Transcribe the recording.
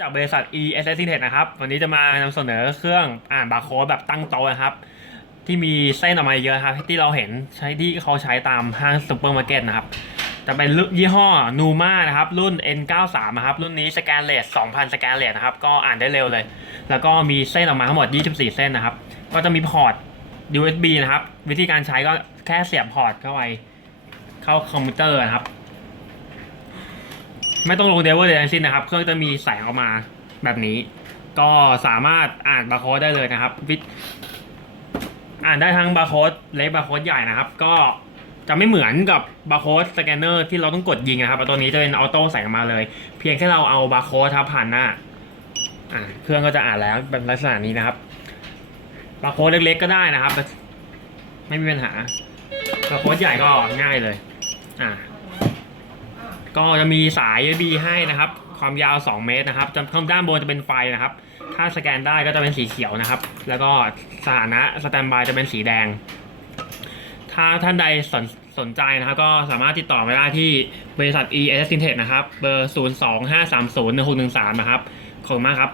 จากบริษัท e s s t e c นะครับ วันนี้จะมานำเสนอเครื่องอ่านบาร์โค้ดแบบตั้งโต๊ะนะครับ ที่มีเส้นออกมาเยอะครับ ที่เราเห็นใช้ที่เขาใช้ตามห้างซูเปอร์มาร์เก็ตนะครับ จะเป็นรุ่นยี่ห้อนูมานะครับ รุ่น N93 นะครับ รุ่นนี้สแกนเลส2,000 สแกนเลสนะครับ ก็อ่านได้เร็วเลย แล้วก็มีเส้นออกมาทั้งหมด 24 เส้นนะครับ ก็จะมีพอร์ต USB นะครับ วิธีการใช้ก็แค่เสียบพอร์ตเข้าไปเข้าคอมพิวเตอร์นะครับ ไม่ต้องลงเดเวอร์เลยทั้งสิ้นนะครับ เครื่องจะมีแสงออกมาแบบนี้ ก็สามารถอ่านบาร์โค้ดได้เลยนะครับวิอ่านได้ทั้งบาร์โค้ดเล็กบาร์โค้ดใหญ่นะครับ ก็จะไม่เหมือนกับบาร์โค้ดสแกนเนอร์ที่เราต้องกดยิงนะครับตัวนี้จะเป็นออโต้ใส่ออกมาเลย เพียงแค่เราเอาบาร์โค้ดทับผ่านหน้าอ่าเครื่องก็จะอ่านแล้วเป็นลักษณะนี้นะครับบาร์โค้ดเล็กๆก็ได้นะครับ ไม่มีปัญหาบาร์โค้ดใหญ่ก็ง่ายเลย อ่า ก็จะมีสาย USB ให้นะครับ ความยาว 2 เมตรนะครับจะข้างด้านบนจะเป็นไฟนะครับ ถ้าสแกนได้ก็จะเป็นสีเขียวนะครับ แล้วก็สถานะสแตนบายจะเป็นสีแดง ถ้าท่านใดสนสนใจนะครับ ก็สามารถติดต่อมาได้ที่บริษัท e s i n t e c นะครับ เบอร์ 025301613 นะครับ ขอบคุณมากครับ